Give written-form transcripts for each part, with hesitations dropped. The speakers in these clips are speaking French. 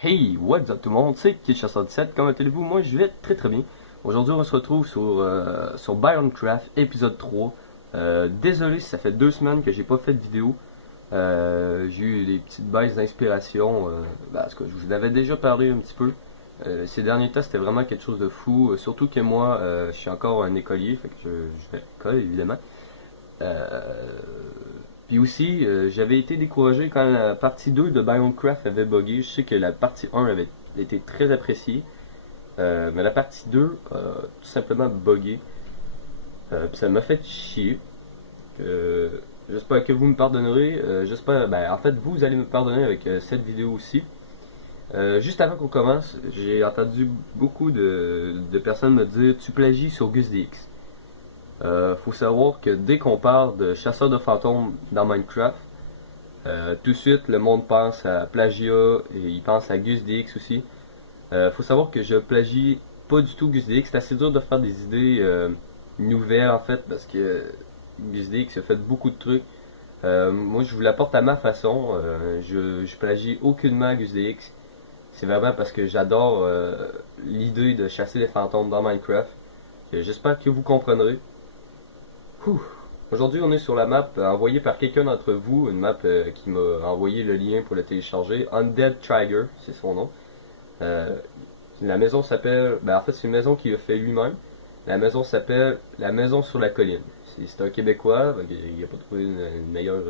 Hey, what's up tout le monde, c'est Kid17, comment allez-vous? Moi je vais très très bien. Aujourd'hui on se retrouve sur Bioncraft épisode 3. Désolé si ça fait 2 semaines que j'ai pas fait de vidéo. J'ai eu des petites baisses d'inspiration, parce que je vous en avais déjà parlé un petit peu. Ces derniers temps c'était vraiment quelque chose de fou, surtout que moi je suis encore un écolier, fait que je vais à l'école évidemment. Euh, Puis aussi, j'avais été découragé quand la partie 2 de Bioncraft avait buggé. Je sais que la partie 1 avait été très appréciée, mais la partie 2 a tout simplement buggé. Puis ça m'a fait chier. Euh, J'espère que vous me pardonnerez. J'espère, ben, en fait, vous allez me pardonner avec cette vidéo aussi. Juste avant qu'on commence, j'ai entendu beaucoup de personnes me dire tu plagies sur GusDX. Faut savoir que dès qu'on parle de chasseurs de fantômes dans Minecraft, tout de suite, le monde pense à plagiat et il pense à GusDX aussi. Faut savoir que je plagie pas du tout GusDX. C'est assez dur de faire des idées nouvelles en fait parce que GusDX a fait beaucoup de trucs. Moi, je vous l'apporte à ma façon. Je plagie aucunement GusDX. C'est vraiment parce que j'adore l'idée de chasser les fantômes dans Minecraft. J'espère que vous comprendrez. Ouh. Aujourd'hui, on est sur la map envoyée par quelqu'un d'entre vous, une map qui m'a envoyé le lien pour le télécharger. Undead Trigger, c'est son nom. Euh, la maison s'appelle, ben en fait, c'est une maison qu'il a fait lui-même. La maison s'appelle La Maison sur la Colline. C'est un Québécois, donc il n'a pas trouvé une meilleure,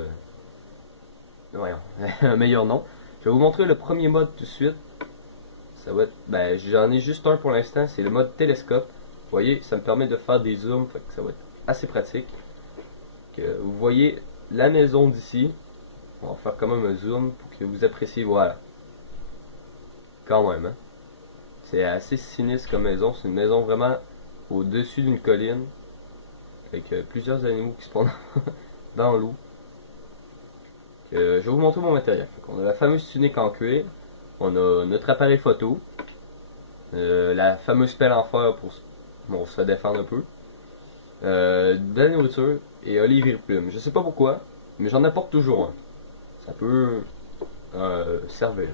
voyons, un meilleur nom. Je vais vous montrer le premier mode tout de suite. Ça va être, ben j'en ai juste un pour l'instant, c'est le mode télescope. Vous voyez, ça me permet de faire des zooms, fait que ça va être assez pratique. Vous voyez la maison d'ici. On va faire quand même un zoom pour que vous appréciez. Voilà. Quand même, hein. C'est assez sinistre comme maison. C'est une maison vraiment au-dessus d'une colline. Avec plusieurs animaux qui se prennent dans l'eau. Je vais vous montrer mon matériel. On a la fameuse tunique en cuir. On a notre appareil photo. La fameuse pelle en fer pour bon, se défendre un peu. De la nourriture et olive et plume. Je sais pas pourquoi, mais j'en apporte toujours un. Ça peut servir.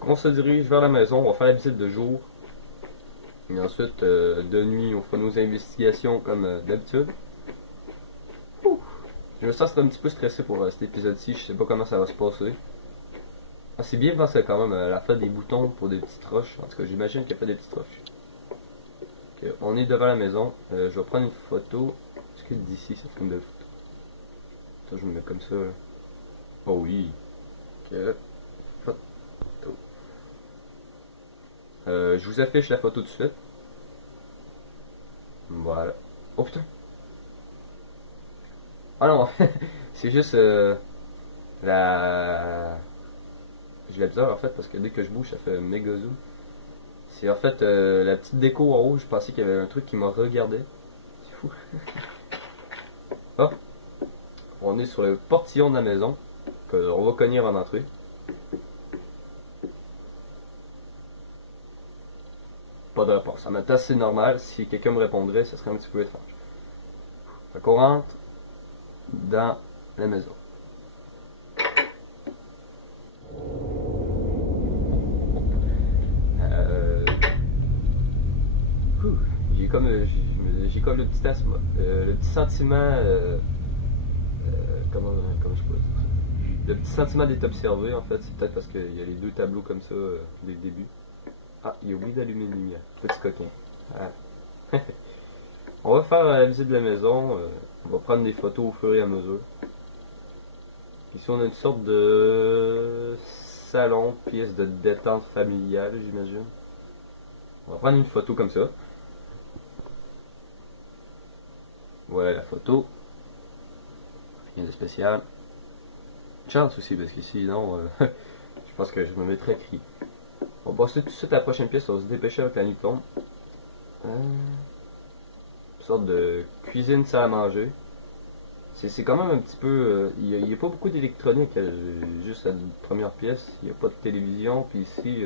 On se dirige vers la maison, on va faire la visite de jour. Et ensuite, de nuit, on fera nos investigations comme d'habitude. Je me sens un petit peu stressé pour cet épisode-ci, je sais pas comment ça va se passer. Ah, c'est bien pensé quand même, elle a fait des boutons pour des petites roches. En tout cas, j'imagine qu'elle fait des petites roches. Okay, on est devant la maison, je vais prendre une photo. Est-ce que d'ici, ça fait une belle photo? Ça, je me mets comme ça. Là. Oh oui. Ok. Photo. Je vous affiche la photo tout de suite. Voilà. Oh putain. Ah non, c'est juste la. J'ai la bizarre en fait parce que dès que je bouge, ça fait un méga zoom. C'est en fait la petite déco en haut. Je pensais qu'il y avait un truc qui me regardait. C'est fou. Oh, on est sur le portillon de la maison. On va cogner en entrée. Pas de réponse. Ça m'est assez normal. Si quelqu'un me répondrait, ça serait un petit peu étrange. Fait qu'on rentre dans la maison. Euh, j'ai comme, j'ai comme le petit asthme, le petit sentiment, comment je peux dire ça? Le petit sentiment d'être observé en fait, c'est peut-être parce qu'il y a les deux tableaux comme ça dès le début. Ah, il a oublié d'allumer une lumière. Petit coquin. Ah. On va faire la visite de la maison. On va prendre des photos au fur et à mesure. Ici, on a une sorte de salon, pièce de détente familiale, j'imagine. On va prendre une photo comme ça. Voilà la photo. Rien de spécial. Chance aussi, parce qu'ici, sinon, je pense que je me mettrais cri. On va passer tout de suite à la prochaine pièce. On va se dépêcher avec la nuit tombe. Une sorte de cuisine salle à manger. C'est quand même un petit peu. Il n'y a pas beaucoup d'électronique, juste la première pièce. Il n'y a pas de télévision. Puis ici,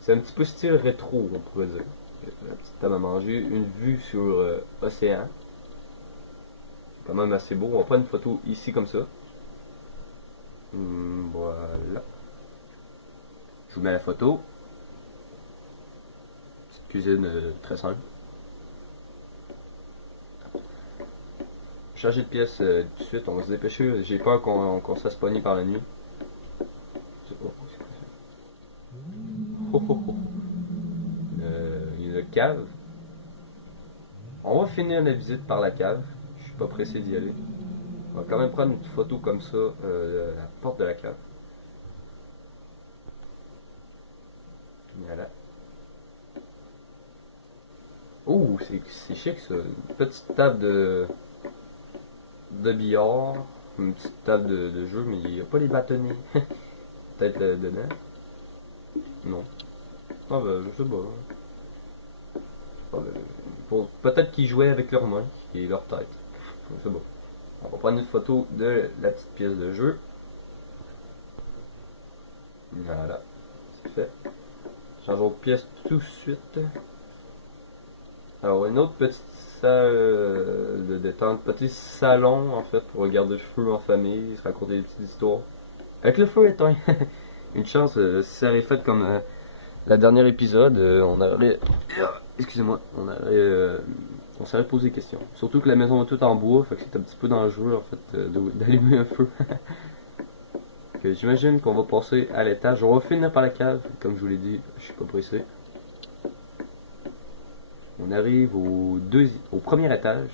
c'est un petit peu style rétro, on pourrait dire. La petite table à manger, une vue sur océan. Quand même assez beau. On va prendre une photo ici comme ça. Voilà. Je vous mets la photo. Petite cuisine très simple. Changer de pièce tout de suite, on va se dépêcher. J'ai peur qu'on se fasse pogner par la nuit. Je sais pas c'est quoi ça. Oh, oh, oh. Il y a une cave. On va finir la visite par la cave. Je suis pas pressé d'y aller. On va quand même prendre une petite photo comme ça de la porte de la cave. Voilà. Oh, c'est chic ça. Une petite table de billard. Une petite table de jeu, mais il n'y a pas les bâtonnets. Peut-être dedans. Non. Ah ben, je sais pas. Ah, ben, peut-être qu'ils jouaient avec leurs mains et leur tête. Je sais pas. On va prendre une photo de la petite pièce de jeu. Voilà. C'est fait. Changeons de pièce tout de suite. Alors, une autre petite salle de détente, petit salon en fait pour regarder le feu en famille, se raconter des petites histoires. Avec le feu éteint. Une chance, si ça avait fait comme la dernière épisode, on aurait. Excusez-moi, on s'aurait posé des questions. Surtout que la maison est toute en bois, fait que c'est un petit peu dangereux en fait d'allumer un feu. J'imagine qu'on va passer à l'étage. On va finir par la cave, comme je vous l'ai dit, je suis pas pressé. On arrive au premier étage,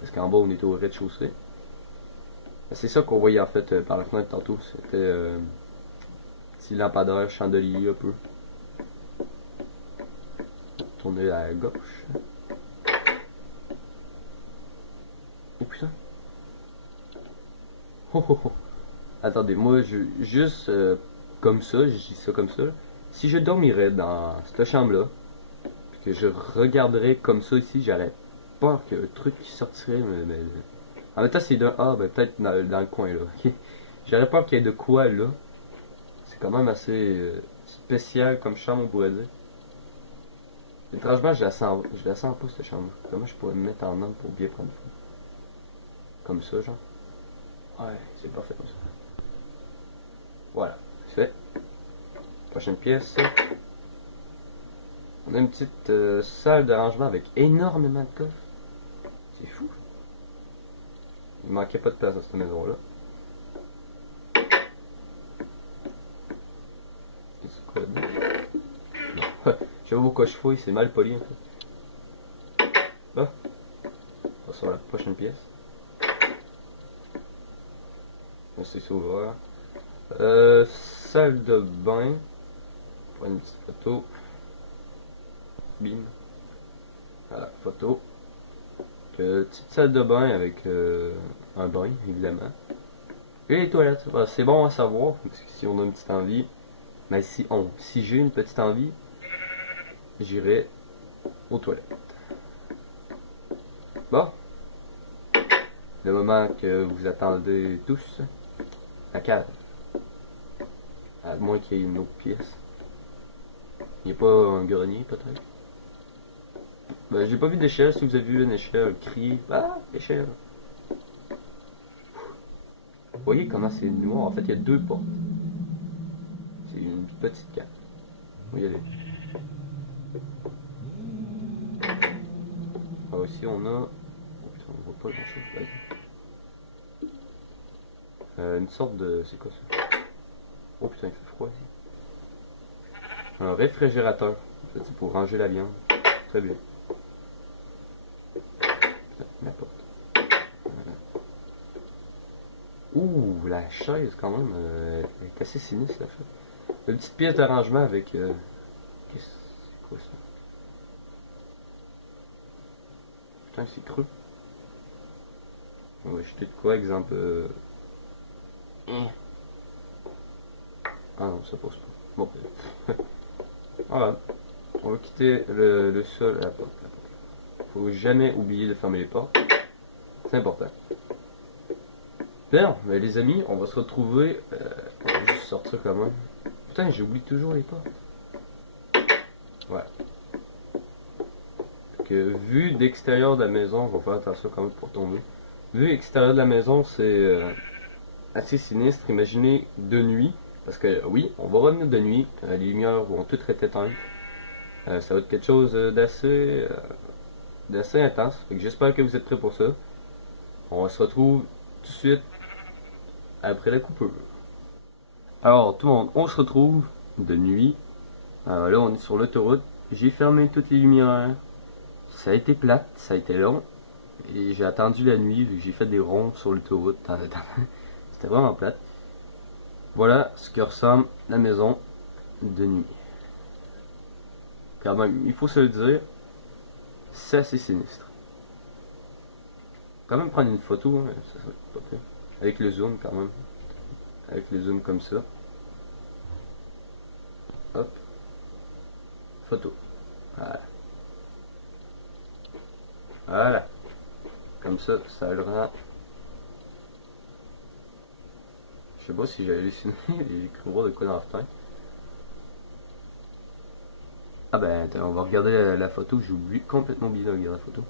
parce qu'en bas on était au rez-de-chaussée. C'est ça qu'on voyait en fait par la fenêtre tantôt, c'était petit lampadaire, chandelier un peu. Tourner à gauche. Oh putain. Oh oh oh. Attendez, moi juste comme ça, je dis ça comme ça. Si je dormirais dans cette chambre-là, que je regarderais comme ça ici, j'aurais peur qu'il y ait un truc qui sortirait, mais en même temps c'est d'un A, ben peut-être dans le coin là, ok? J'aurais peur qu'il y ait de quoi là. C'est quand même assez spécial comme chambre on pourrait dire. Étrangement je la sens pas cette chambre. Comment je pourrais me mettre en ordre pour bien prendre feu? Comme ça genre. Ouais, c'est parfait comme ça. Voilà, c'est fait. Prochaine pièce. On a une petite salle de rangement avec énormément de coffres. C'est fou. Il manquait pas de place dans cette maison-là. C'est quoi là? Non. Je sais pas pourquoi je fouille, c'est mal poli en fait. Bon. On va sur la prochaine pièce. C'est ouvert. Salle de bain. Pour une petite photo. Bim. Voilà, photo. Petite salle de bain avec un bain, évidemment. Et les toilettes. Voilà, c'est bon à savoir, parce que si on a une petite envie, mais si j'ai une petite envie, j'irai aux toilettes. Bon. Le moment que vous attendez tous, la cave. À moins qu'il y ait une autre pièce. Il n'y a pas un grenier peut-être? Ben, j'ai pas vu d'échelle. Si vous avez vu une échelle, criez. Ah, échelle! Vous voyez comment c'est noir? En fait, il y a deux portes. C'est une petite cave. On va y aller. Ah, ici on a. Oh putain, on voit pas grand chose. Une sorte de. C'est quoi ça? Oh putain, il fait froid ici. Un réfrigérateur. C'est pour ranger la viande. Très bien. La porte. Voilà. Ouh, la chaise quand même, elle est assez sinistre la chaise. Une petite pièce d'arrangement avec. C'est quoi ça? Putain, c'est creux. On va jeter de quoi, exemple. Ah non, ça pose pas. Bon, voilà. On va quitter le sol à la porte. Faut jamais oublier de fermer les portes. C'est important. Bien, mais les amis, on va se retrouver. On va juste sortir quand même. Putain, j'oublie toujours les portes. Ouais. Que vue d'extérieur de la maison, on va faire attention quand même pour tomber. Vue extérieure de la maison, c'est assez sinistre. Imaginez de nuit, Parce que oui, on va revenir de nuit, les lumières vont toutes être éteintes. Ça va être quelque chose d'assez intense. Fait que j'espère que vous êtes prêts pour ça. On se retrouve tout de suite après la coupure. Alors tout le monde, on se retrouve de nuit. Là on est sur l'autoroute. J'ai fermé toutes les lumières. Ça a été plate, ça a été long. Et j'ai attendu la nuit vu que j'ai fait des ronds sur l'autoroute. C'était vraiment plate. Voilà ce que ressemble la maison de nuit. Quand même, il faut se le dire, c'est assez sinistre. Quand même prendre une photo, hein, ça serait pas pire. Avec le zoom quand même. Avec le zoom comme ça. Hop. Photo. Voilà. Voilà. Comme ça, ça le rend. Je sais pas si j'ai halluciné, j'ai cru voir de quoi dans la fenêtre. Ah ben, attends, on va regarder la photo, j'ai complètement oublié de regarder la photo.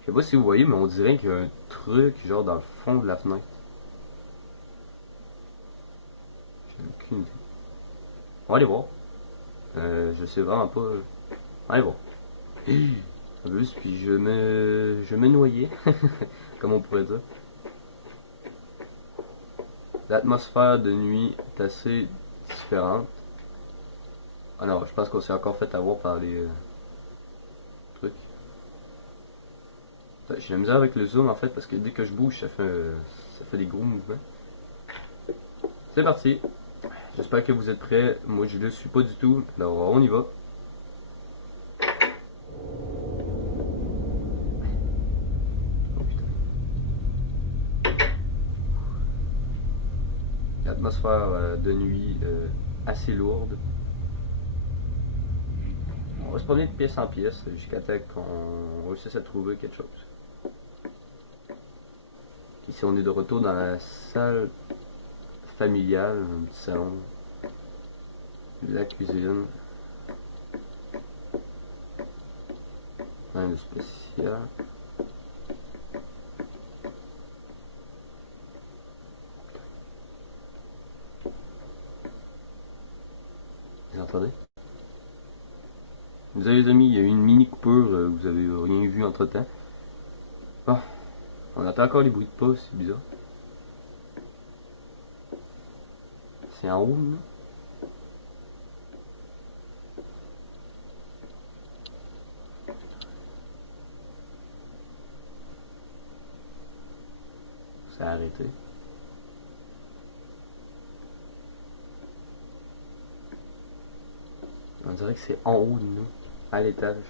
Je sais pas si vous voyez, mais on dirait qu'il y a un truc genre dans le fond de la fenêtre. J'ai aucune idée. On va aller voir. Je sais vraiment pas. Allez voir. En plus, puis je me noyais, comme on pourrait dire. L'atmosphère de nuit est assez différente. Ah non, je pense qu'on s'est encore fait avoir par les trucs. J'ai la misère avec le zoom en fait parce que dès que je bouge, ça fait des gros mouvements. C'est parti. J'espère que vous êtes prêts. Moi, je le suis pas du tout. Alors, on y va. L'atmosphère de nuit assez lourde. On va se promener de pièce en pièce jusqu'à temps qu'on réussisse à trouver quelque chose. Ici, on est de retour dans la salle familiale, un petit salon, la cuisine, rien de spécial. Vous entendez? Vous avez les amis, il y a eu une mini coupure, vous avez rien vu entre temps. Ah, on entend encore les bruits de pas, c'est bizarre. C'est en haut, là. Ça a arrêté. On dirait que c'est en haut de nous, à l'étage.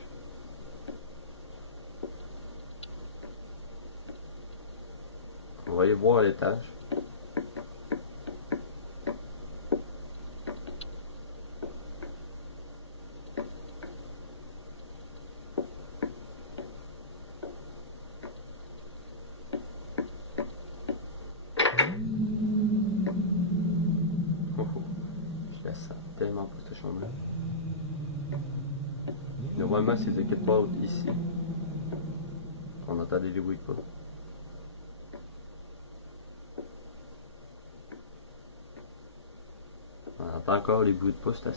On va aller voir à l'étage. Oh, oh. Je la sens tellement pas cette chambre-là. Normalement, c'est quelque part ici. On entend des bruits de pas. On entend encore les bruits de pas, c'est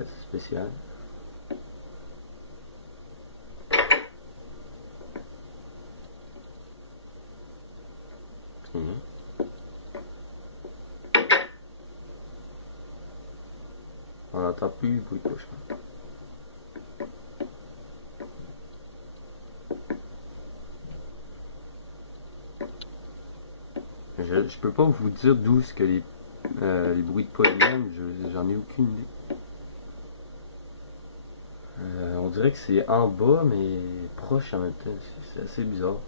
assez spécial. Mmh. On n'entend plus le bruit de pas, je pense. Je peux pas vous dire d'où est-ce que les bruits de pas viennent, j'en ai aucune idée. On dirait que c'est en bas, mais proche en même temps, c'est assez bizarre.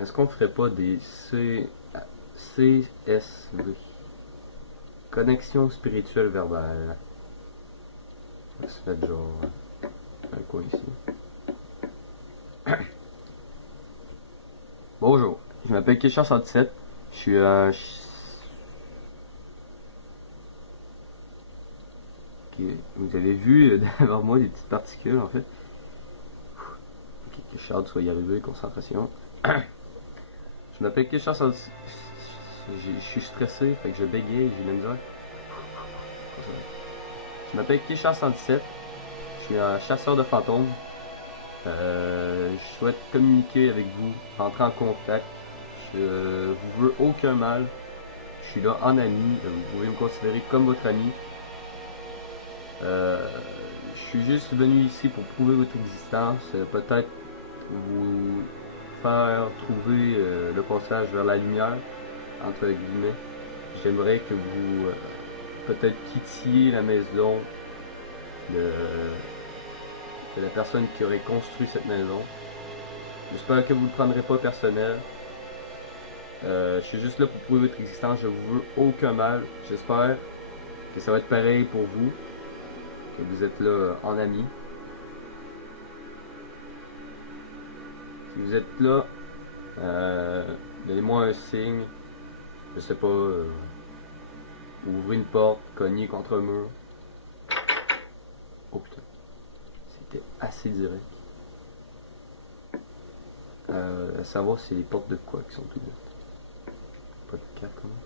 Est-ce qu'on ferait pas des CSV? Connexion spirituelle verbale. On va se mettre genre un coin ici. Bonjour, je m'appelle Kesha117. Je suis un... Ok, vous avez vu devant moi des petites particules en fait. Ok. Que Charles soit y arrivé, concentration. Je m'appelle Kisha. Je suis stressé, fait que je bégaye, j'ai la misère. Je m'appelle Kisha 117. Je suis un chasseur de fantômes. Je souhaite communiquer avec vous, entrer en contact. Je vous veux aucun mal. Je suis là en ami. Vous pouvez me considérer comme votre ami. Je suis juste venu ici pour prouver votre existence. Peut-être vous faire trouver le passage vers la lumière, entre guillemets. J'aimerais que vous peut-être quittiez la maison de la personne qui aurait construit cette maison. J'espère que vous ne le prendrez pas personnel. Je suis juste là pour prouver votre existence. Je vous veux aucun mal. J'espère que ça va être pareil pour vous, que vous êtes là en ami. Si vous êtes là, donnez-moi un signe. Je sais pas. Ouvrez une porte, cognez contre un mur. Oh putain. C'était assez direct. À savoir si les portes de quoi qui sont ouvertes. Pas de carte quand même.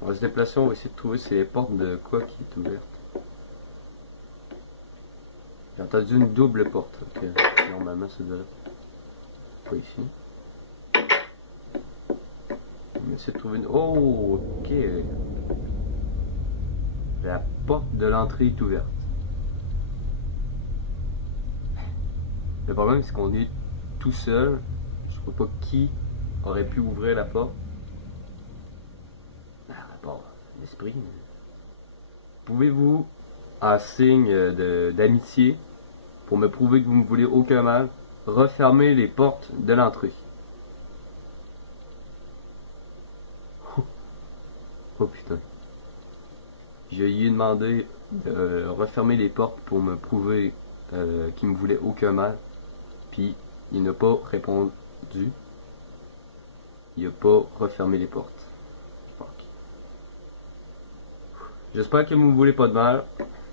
On va se déplacer, on va essayer de trouver si les portes de quoi qui est ouverte. J'ai entendu une double porte. Ok, normalement ça devrait pas ici. On va essayer de trouver une. Oh, ok. La porte de l'entrée est ouverte. Le problème c'est qu'on est tout seul. Je ne sais pas qui aurait pu ouvrir la porte. Bon, l'esprit. Pouvez-vous, en signe d'amitié, pour me prouver que vous ne me voulez aucun mal, refermer les portes de l'entrée? Oh putain. Je lui ai demandé de refermer les portes pour me prouver qu'il me voulait aucun mal. Puis il n'a pas répondu. Il n'a pas refermé les portes. Fuck. J'espère que vous ne me voulez pas de mal.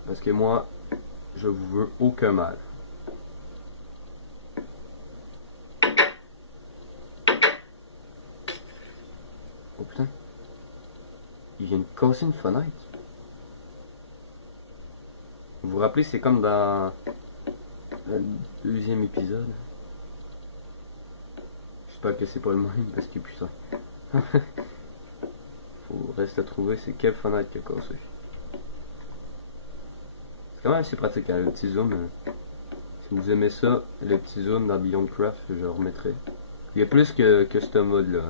Parce que moi, je vous veux aucun mal. Oh putain. Il vient de casser une fenêtre. Vous vous rappelez, c'est comme dans le deuxième épisode. J'espère que c'est pas le même parce qu'il est puissant. Faut rester à trouver c'est quelle fenêtre qui a cassé. C'est quand même assez pratique hein, le petit zoom. Si vous aimez ça, le petit zoom dans Beyond Craft, je le remettrai. Il y a plus que ce mode là.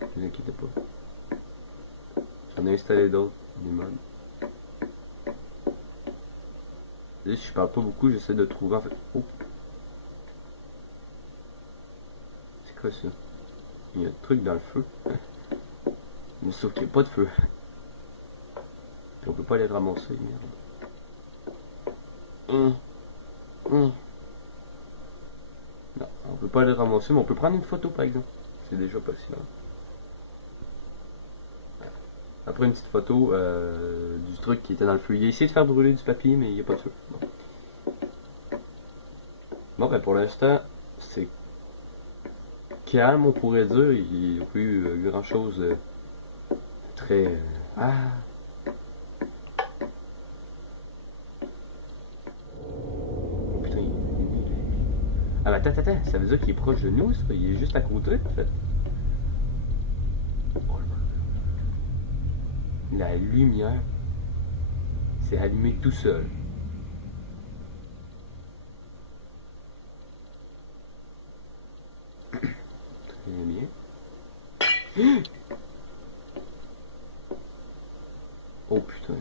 Ne vous inquiétez pas. J'en ai installé d'autres, des mods. Et si je parle pas beaucoup, j'essaie de trouver en fait. Oh. C'est quoi ça? Il y a un truc dans le feu. Mais sauf qu'il n'y a pas de feu. Puis on peut pas les ramasser, merde. Non, on peut pas les ramasser, mais on peut prendre une photo par exemple. C'est déjà possible. Après une petite photo du truc qui était dans le feu. Il a essayé de faire brûler du papier, mais il n'y a pas de feu. Bon ben pour l'instant, c'est calme, on pourrait dire. Il n'y a pas eu grand chose très. Ah! Oh putain, ah, mais attends, ça veut dire qu'il est proche de nous, ça? Il est juste à côté, en fait. La lumière s'est allumée tout seul. Très bien. Oh putain,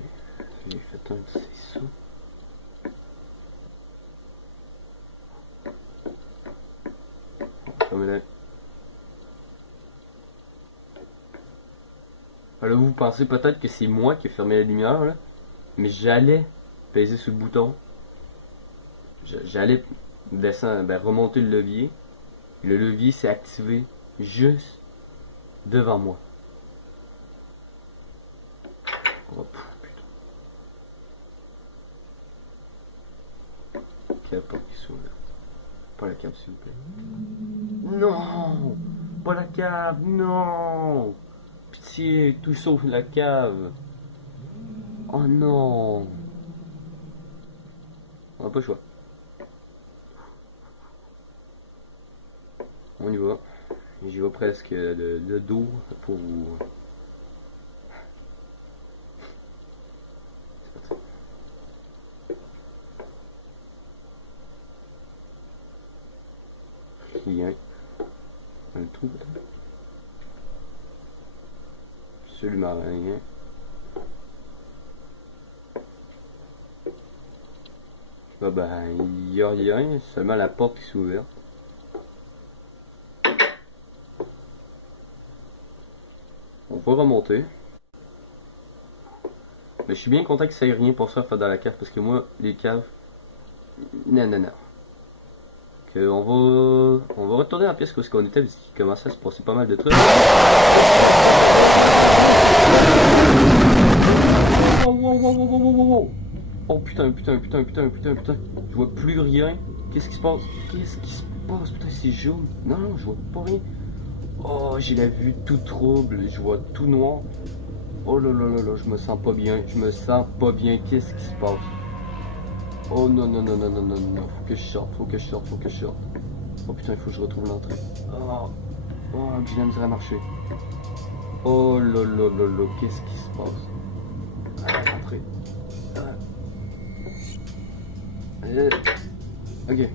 j'ai fait un c'est ça. Alors vous pensez peut-être que c'est moi qui ai fermé la lumière là, mais j'allais peser sur le bouton, j'allais descendre, remonter le levier s'est activé juste devant moi. Oh putain. la porte qui s'ouvre. Pas la cave, s'il vous plaît. Non! Pas la cave, non! Pitié, tout sauf la cave. Oh non! On n'a pas le choix. On y va. J'y vais presque de dos pour vous. C'est parti. Rien. Un trou peut-être? Absolument rien. Bah ben, il y a rien, seulement la porte qui s'est ouverte. On va remonter. Mais je suis bien content que ça ait rien pour ça à faire dans la cave, parce que moi, les caves... Non, non, non. Que on va retourner en pièce où on était, parce qu'il commençait à se passer pas mal de trucs. Wow, wow, wow, wow, wow, wow, wow. Oh putain, putain, putain, putain, putain, putain. Je vois plus rien. Qu'est-ce qui se passe? Qu'est-ce qui se passe? Putain, c'est jaune. Non, non, je vois pas rien. Oh, j'ai la vue tout trouble. Je vois tout noir. Oh là là là là, je me sens pas bien. Je me sens pas bien. Qu'est-ce qui se passe? Oh non, non, non, non, non, non, non. Faut que je sorte, faut que je sorte, faut que je sorte. Oh putain, il faut que je retrouve l'entrée. Oh, oh, j'ai la misère à marcher. Oh là là là là, qu'est-ce qui se passe? Ah, l'entrée. Ok.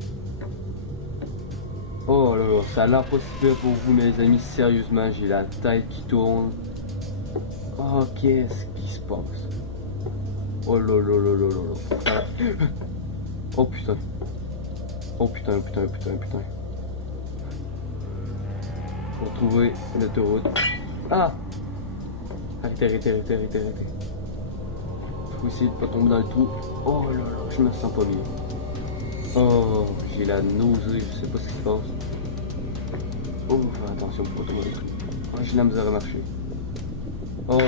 Oh là là, ça a l'air pas si pire pour vous mes amis, sérieusement, j'ai la tête qui tourne. Oh, qu'est-ce qui se passe? Oh là là là là là là. Oh putain. Oh putain, putain, putain, putain. Faut retrouver l'autoroute. Ah! Arrêtez, arrêtez, arrêtez, arrêtez, arrêtez. Faut essayer de pas tomber dans le trou. Oh là là, je me sens pas bien. Oh, j'ai la nausée, je sais pas ce qui se passe. Oh, fais attention pour pas tomber. Oh, j'ai la misère à marcher. Oh,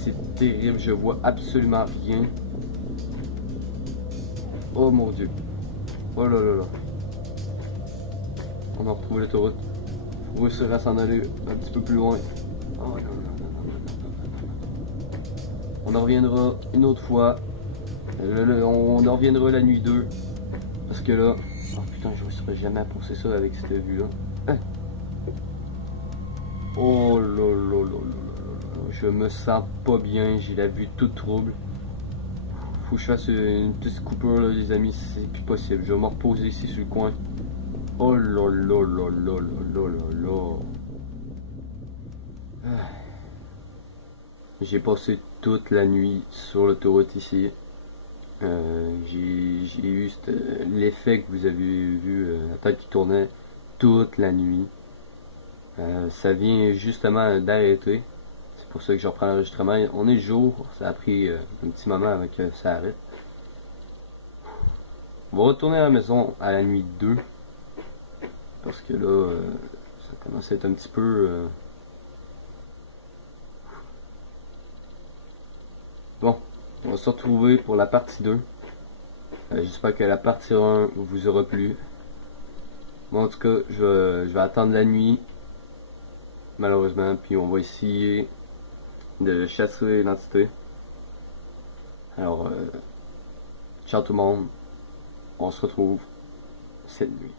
c'est terrible, je vois absolument rien. Oh mon dieu. Oh là là là. On a retrouvé l'autoroute. Faut réussir à s'en aller un petit peu plus loin. Oh non, non, non, non, non, non. On en reviendra une autre fois. On en reviendra la nuit 2. Parce que là... Oh putain, je ne serais jamais à penser ça avec cette vue-là. Hein? Oh là là là là là. Je me sens pas bien, j'ai la vue toute trouble. Faut que je fasse une petite coupure là les amis, c'est plus possible. Je vais me reposer ici sur le coin. Oh là là là là là là là. Ah. J'ai passé toute la nuit sur l'autoroute ici. J'ai eu l'effet que vous avez vu, la tête qui tournait toute la nuit. Ça vient justement d'arrêter. C'est pour ça que je reprends l'enregistrement. On est jour, ça a pris un petit moment avant que ça arrête. On va retourner à la maison à la nuit 2. Parce que là, ça commence à être un petit peu... Bon, on va se retrouver pour la partie 2. J'espère que la partie 1 vous aura plu. Bon, en tout cas, je vais attendre la nuit. Malheureusement, puis on va essayer de chasser l'entité. Alors, ciao tout le monde. On se retrouve cette nuit.